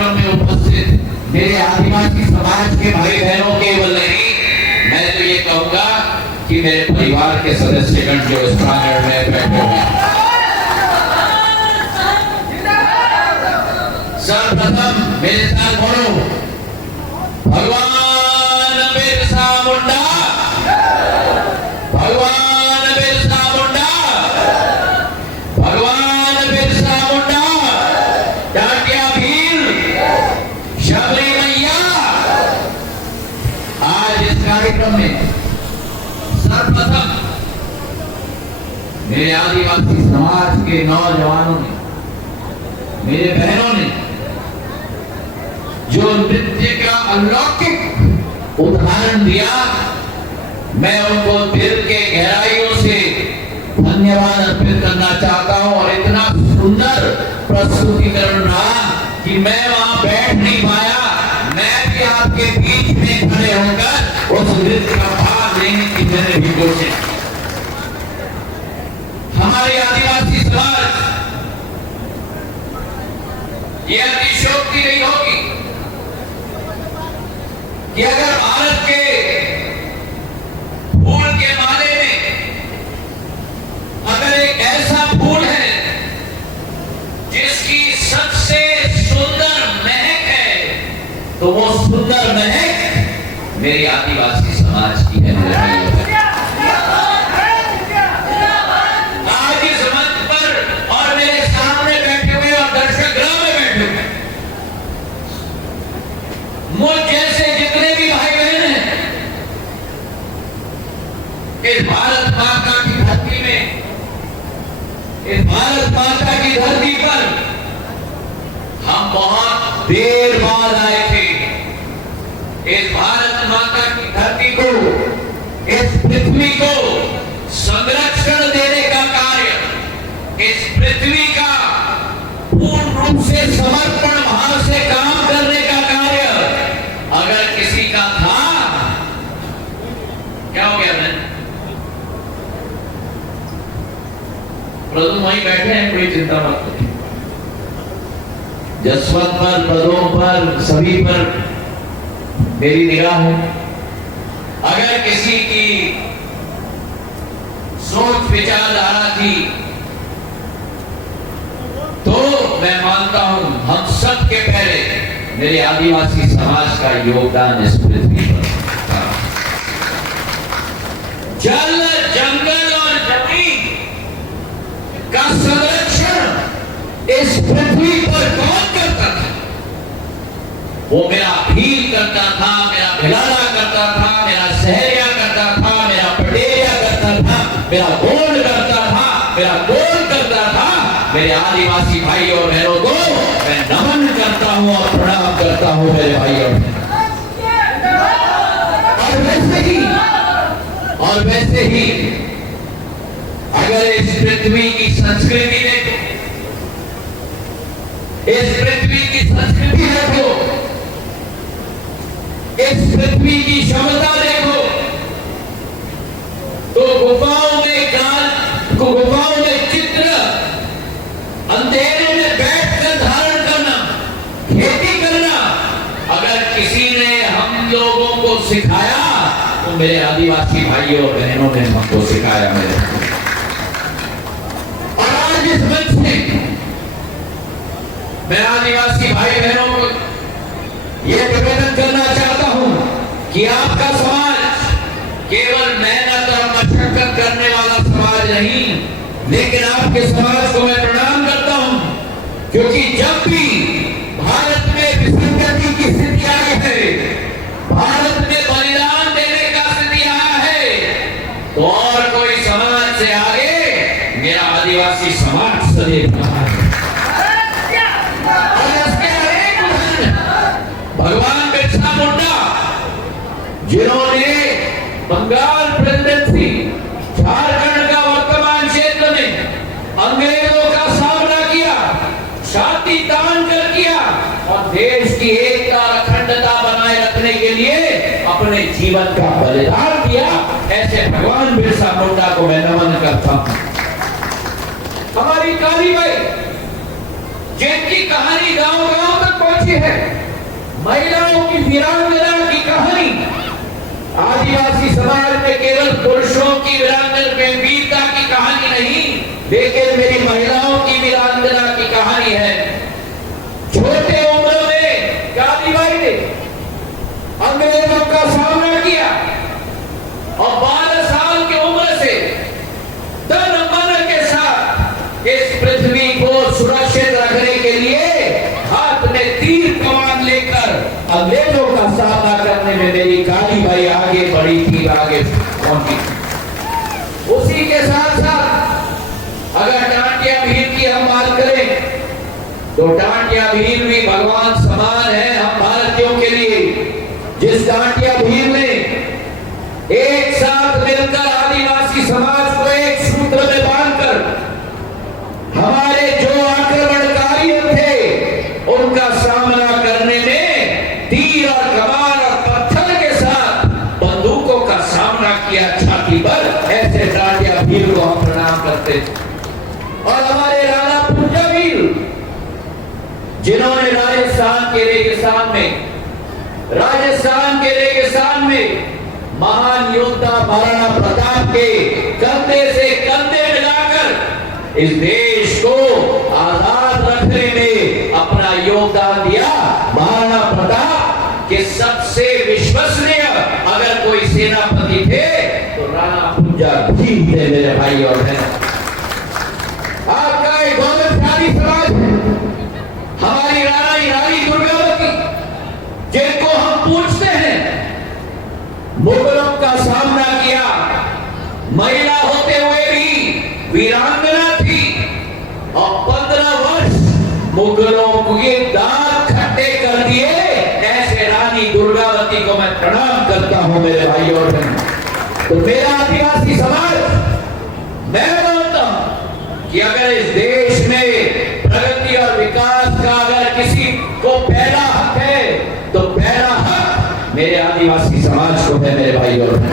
कार्यक्रम में उपस्थित मेरे आदिवासी समाज के भाई बहनों केवल नहीं, मैं तो ये कहूंगा कि मेरे परिवार के सदस्यगण जो इस प्रांगण में बैठे हुए हैं, सर्वप्रथम मेरे साथ बोलो, भगवान बिरसा मुंडा, भगवान बिरसा मुंडा, भगवान बिरसा मुंडा, टाटिया भील, शबरी मैया। आज इस कार्यक्रम में सर्वप्रथम मेरे आदिवासी समाज के नौजवानों ने, मेरे बहनों ने जो नृत्य का अलौकिक उदाहरण दिया, मैं उनको दिल के गहराइयों से धन्यवाद अर्पित करना चाहता हूं। और इतना सुंदर प्रस्तुतिकरण रहा कि मैं वहां बैठ नहीं पाया, मैं भी आपके बीच में खड़े होकर उस नृत्य का भाग लेने की मैंने भी कोशिश। हमारे आदिवासी समाज ये अतिशयोक्ति नहीं होगी कि अगर भारत के फूल के माले में अगर एक ऐसा फूल है जिसकी सबसे सुंदर महक है, तो वो सुंदर महक मेरी आदिवासी समाज की है। आज इस मंच पर और मेरे सामने बैठे हुए और दर्शक गृह में बैठे हुए मुझ जैसे जितने भी भाई बहन हैं, इस भारत माता की धरती में, इस भारत माता की धरती पर हम बहुत देर बाद आए थे। इस भारत माता की धरती को, इस पृथ्वी को संरक्षण देने का कार्य, इस पृथ्वी का पूर्ण रूप से समर्पण भाव से काम करने का कार्य अगर किसी का था, क्या हो गया? मैं प्रभु वहीं बैठे हैं, कोई चिंता मत करिए। जसवंत पर, पदों पर, सभी पर मेरी निगाह है। अगर किसी की सोच विचारधारा थी तो मैं मानता हूं हम सब के पहले मेरे आदिवासी समाज का योगदान इस पृथ्वी पर था। जल, जंगल और जमीन का संरक्षण इस पृथ्वी पर कौन करता था? वो मेरा भील करता था, मेरा भिलाला करता था, मेरा सहरिया करता था, मेरा पटेरिया करता था, मेरा गोंड करता था, मेरा गोल करता था। मेरे आदिवासी भाई और बहनों को मैं नमन करता हूं और प्रणाम करता हूं मेरे भाई और वैसे ही अगर इस पृथ्वी की संस्कृति देखो, इस पृथ्वी की संस्कृति देखो, इस पृथ्वी की क्षमता देखो, तो गुफाओं में चित्र, अंधेरे में बैठकर धारण करना, खेती करना, अगर किसी ने हम लोगों को सिखाया तो मेरे आदिवासी भाइयों और बहनों ने हमको सिखाया। मेरे और आज इस मंच से मैं आदिवासी भाई बहनों को यह निवेदन करना चाहता हूं कि आपका समाज केवल मेहनत और मशक्कत करने वाला समाज नहीं, लेकिन आपके समाज को मैं प्रणाम करता हूं, क्योंकि जब भी भारत में विसंगति की स्थिति आई है, भारत में बलिदान देने का स्थिति आया है, तो और कोई समाज से आगे मेरा आदिवासी समाज सदैव रहा है। और इसके अनेक उदाहरण भगवान बिरसा मुंडा, जिन्होंने बंगाल प्रेसिडेंसी, झारखंड का वर्तमान क्षेत्र में अंग्रेजों का सामना किया, शांति तान कर किया और देश की एकता अखंडता बनाए रखने के लिए अपने जीवन का बलिदान दिया। ऐसे भगवान बिरसा मुंडा को मैं नमन करता हूं। हमारी काली बाई, जिनकी कहानी गांव-गांव तक अच्छी है। महिलाओं की वीरांगना की कहानी आदिवासी समाज में केवल पुरुषों की वीरांगना में वीरता की कहानी नहीं, लेकिन मेरी महिलाओं की वीरांगना की कहानी है। छोटे उम्र में कालीबाई ने अंग्रेजों का सामना किया और 12 साल की उम्र से तन मन के साथ इस पृथ्वी को सुरक्षित रखने के लिए हाथ में तीर कमान लेकर अंग्रेजों का सामना करने में मेरी कालीबाई आगे बढ़ी थी, आगे पहुंची। उसी के साथ साथ अगर टांटिया भील की हम बात करें तो टांटिया भील भी भगवान समान है हम भारतीयों के लिए। जिस टांटिया भील ने एक साथ मिलकर आदिवासी समाज को एक सूत्र में बांधकर हमारे जो आक्रमणकारी थे उनका सामना करने में तीर और कमान और पत्थर के साथ बंदूकों का सामना किया छाती पर, ऐसे टांटिया भील को हम प्रणाम करते थे। और हमारे राणा पूंजा भील जिन्होंने राजस्थान के रेगिस्तान में महान योद्धा महाराणा प्रताप के कंधे से कंधे मिलाकर इस देश को आजाद रखने में अपना योगदान दिया। महाराणा प्रताप के सबसे विश्वसनीय अगर कोई सेनापति थे तो राणा पूंजा भील थे मेरे भाई और बहन। आपका एक गौरवशाली समाज है, हमारी रानी दुर्गावती जिनको हम पूछते हैं, मुगलों का सामना किया, महिला होते हुए भी वीरांगना थी और 15 वर्ष मुगलों के दांत खट्टे कर दिए। ऐसे रानी दुर्गावती को मैं प्रणाम करता हूं मेरे भाई और बहन। तो मेरा आदिवासी समाज, मैं मानता हूं कि अगर इस देश में प्रगति और विकास का अगर किसी को पहला हक है तो पहला हक मेरे आदिवासी समाज को है मेरे भाई और बहन।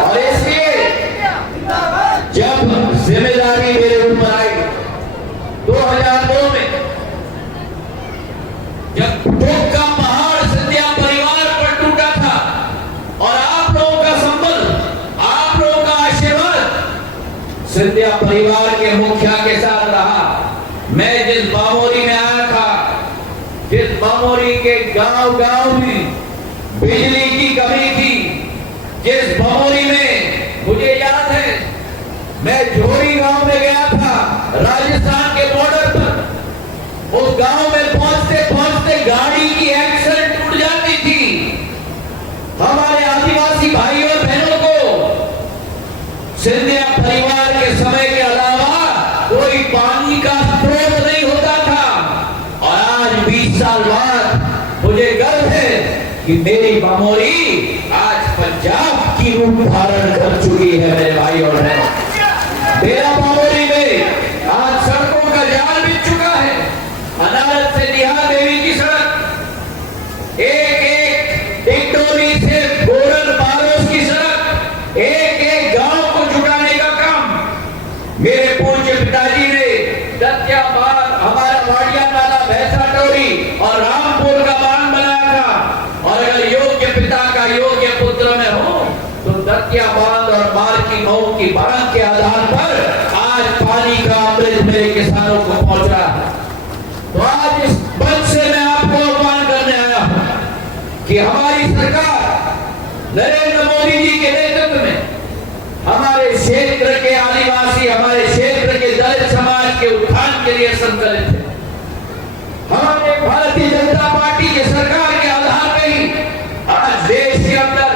और इसलिए जब जिम्मेदारी मेरे ऊपर आई 2002 में, जब दुख का पहाड़ सिंधिया परिवार पर टूटा था और आप लोगों का संबल, आप लोगों का आशीर्वाद सिंधिया परिवार के मुखिया के साथ रहा। मैं जिस बामोरी में आया था, जिस बामोरी के गांव में बिजली की कमी थी, जिस बामोरी में मुझे याद है मैं झोरी गांव में गया था राजस्थान के बॉर्डर पर, उस गांव में पहुंचते पहुंचते गाड़ी की एक्सल टूट जाती थी। हमारे आदिवासी भाई और बहनों को सिंधिया परिवार के समय के अलावा कोई पानी का स्रोत नहीं होता था। और आज 20 साल बाद मुझे गर्व है कि मेरी बामोरी आज पंजाब की रूप धारण कर चुकी है मेरे भाई और बहन। मेरा बामोरी में आज सड़कों का जाल बिछ चुका है। अनारत से निहार देवी की सड़क, एक डिंडोरी से गोरन बारोस की सड़क, एक गांव को जुड़ाने का काम मेरे पूज्य पिताजी ने दत्या बांध, हमारा वाड़िया नाला, भैंसा टोरी और रामपुर का बांध बनाया था। और अगर योग्य पिता का योग्य पुत्र में हो तो दत्या बांध और मार की मऊ की बांध के आधार पर आज पानी का अमृत मेरे किसानों को पहुंच रहा है। तो आज इस मंच से मैं आपको आह्वान करने आया हूं कि हमारी सरकार नरेंद्र मोदी जी के नेतृत्व में हमारे क्षेत्र के आदिवासी, हमारे क्षेत्र के दलित समाज के उत्थान के लिए संकल्पित है। हमारे भारतीय जनता पार्टी की सरकार के आधार पर ही आज देश के अंदर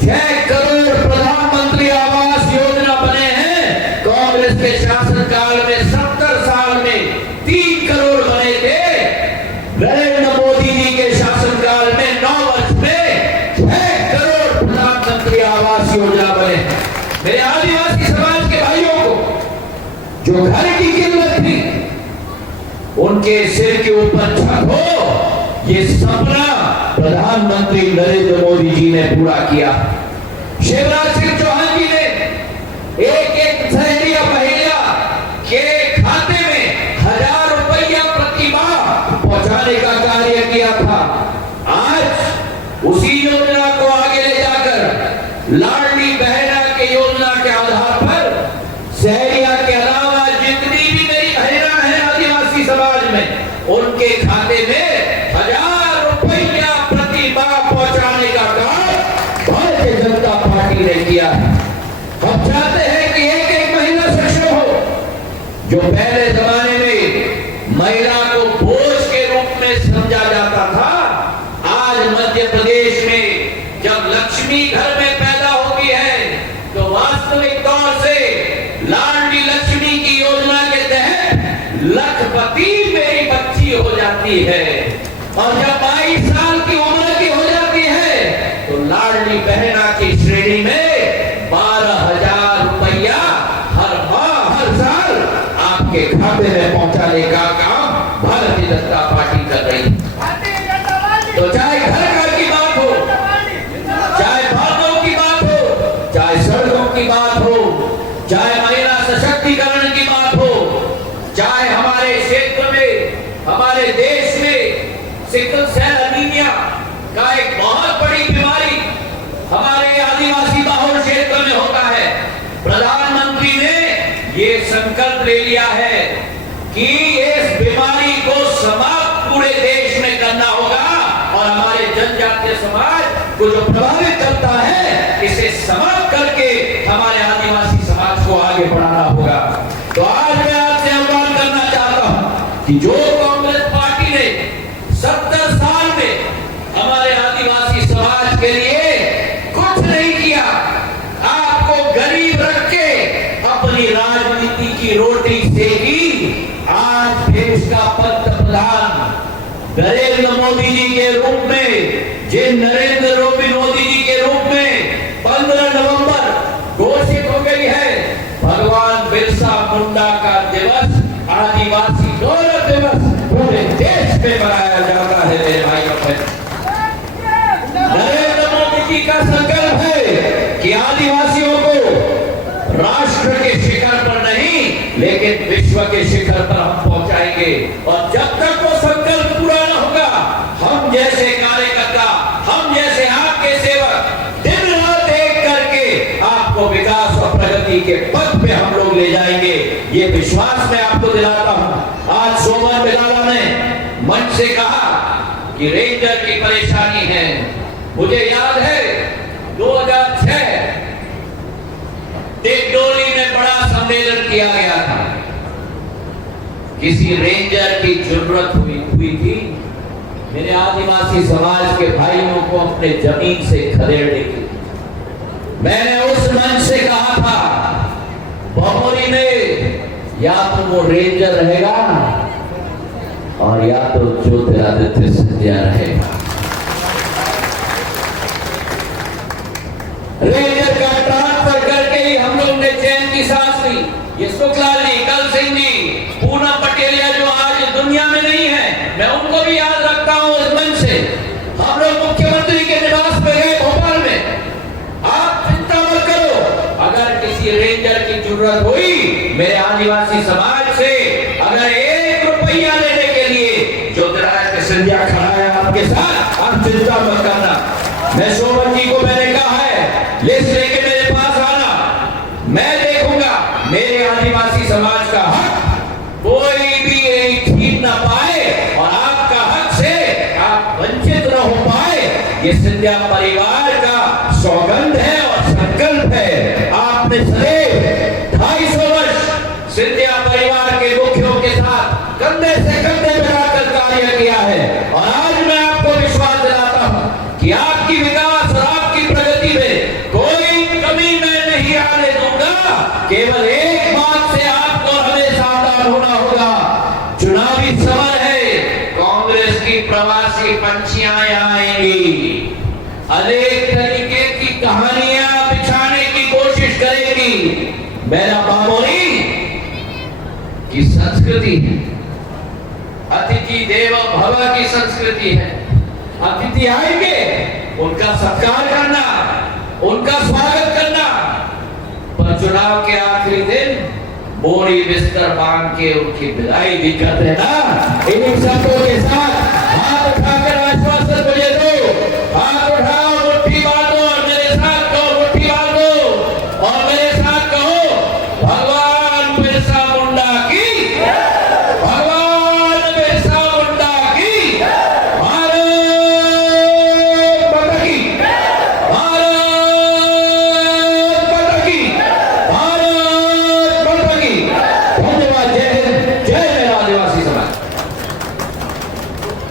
6 करोड़ प्रधानमंत्री आवास योजना बने हैं। कांग्रेस के शासनकाल में 70 साल में 3 करोड़ बने थे। नरेंद्र मोदी जी के शासनकाल में 9 वर्ष में 6 करोड़ प्रधानमंत्री आवास योजना बने। मेरे आदिवासी समाज के भाइयों को जो घर की किल्लत थी, उनके सिर के ऊपर छत हो, ये सपना प्रधानमंत्री नरेंद्र मोदी जी ने पूरा किया। शिवराज सिंह चौहान जी ने एक सहेलिया महिला के खाते में 1000 रुपया प्रति माह पहुंचाने का खाते में 1000 रुपया प्रति माह पहुंचाने का काम भारतीय जनता पार्टी ने किया है। हम चाहते हैं कि एक एक महिला सक्षम हो। जो पहले जमाने में महिला को बोझ के रूप में समझा जाता था, आज मध्य प्रदेश में जब लक्ष्मी घर में पैदा होती है तो वास्तविक तौर से लाडली लक्ष्मी की योजना के तहत लखपति मेरी बच्ची हो जाती है। और जब 22 साल की उम्र की हो जाती है तो लाडली बहना की श्रेणी में 12,000 रुपया हर माह हर साल आपके खाते में पहुंचाने का काम भारतीय जनता पार्टी कर रही है। तो चाहे घर की बात हो, चाहे भागों की बात हो, चाहे सड़कों की बात हो, चाहे महिला सशक्तिकरण की बात हो, चाहे हमारे क्षेत्र में हमारे देश में सिकल सेल एनीमिया का एक बहुत बड़ी बीमारी हमारे आदिवासी बहुल क्षेत्र में होता है। प्रधानमंत्री ने ये संकल्प ले लिया है कि इस बीमारी को समाप्त पूरे देश में करना होगा और हमारे जनजातीय समाज को जो प्रभावित करता है इसे समाप्त करके हमारे आदिवासी समाज को आगे बढ़ाना होगा। तो आज मैं आपसे आह्वान करना चाहता हूं कि जो कांग्रेस पार्टी ने 70 साल में हमारे आदिवासी समाज के लिए कुछ नहीं किया, आपको गरीब रख के अपनी राजनीति की रोटी सेकी, आज देश का पंतप्रधान नरेंद्र मोदी जी के रूप में, जिन नरेंद्र मोदी जी के रूप में 15 नवंबर घोषित हो गई है भगवान बिरसा मुंडा का दिवस, आदिवासी गौरव दिवस पूरे देश में मनाया जाता है। मेरे भाई बहन, नरेंद्र मोदी जी का संकल्प है कि आदिवासियों को राष्ट्र के शिखर पर नहीं लेकिन विश्व के शिखर पर हम पहुंचाएंगे। और जब तक वो संकल्प पूरा न होगा, हम जैसे कार्यकर्ता, हम जैसे आपके सेवक दिन रात एक करके आपको विकास और प्रगति के पथ पे हम लोग ले जाएंगे, ये विश्वास मैं आपको दिलाता हूं। आज सोमन बिलाला ने मंच से कहा कि रेंजर की परेशानी है। मुझे याद है 2006 टेकडोली में बड़ा सम्मेलन किया गया था। किसी रेंजर की जरूरत हुई थी मेरे आदिवासी समाज के भाइयों को अपने जमीन से खदेड़ने की। मैंने उस मंच से कहा था बमोरी में या तो वो रेंजर रहेगा और या तो ज्योतिरादित्य सिंधिया रहेगा। रेंजर का ट्रांसफर करके ही हम लोग ने चैन की सांस ली। ये सुखलाल जी, कल सिंह जी, पूनम पटेलिया जो आज दुनिया में नहीं है, मैं उनको भी याद रखता हूँ इस मंच से। हम लोग मुख्यमंत्री के निवास पे गए भोपाल में। आप चिंता मत करो, अगर किसी रेंजर की जरूरत हुई मेरे आदिवासी समाज से, अगर 1 रुपया लेने के लिए ज्योतिरादित्य सिंधिया खड़ा है आपके साथ, आप चिंता मत करना। मैं शोभन जी को मैंने कहा है लिस्ट लेके मेरे पास आना, मैं देखूंगा मेरे आदिवासी समाज का हक कोई भी छीन ना पाए और आपका हक से आप वंचित न हो पाए। ये सिंधिया परिवार का सौगंध है और संकल्प है। आपने सदैव 250 वर्ष सिंधिया परिवार के मुखियों के साथ कंधे से कंधे मिलाकर कार्य किया है और आज मैं आपको विश्वास दिलाता हूं कि आपकी विकास और आपकी प्रगति में कोई कमी मैं नहीं आने दूंगा। केवल एक बात से आपको हमें सावधान होना होगा, चुनावी समय है, कांग्रेस की प्रवासी पंछियां यहां आएंगी, अनेक तरीके की कहानियां बिछाने की कोशिश करेगी। मेरा बामोरी की संस्कृति है, अतिथि देवो भव की संस्कृति है। अतिथि आएंगे, उनका सत्कार करना, उनका स्वागत करना, पर चुनाव के आखिरी दिन बोरी बिस्तर बांध के उनकी विदाई भी कर देना। इन शब्दों के साथ हाथ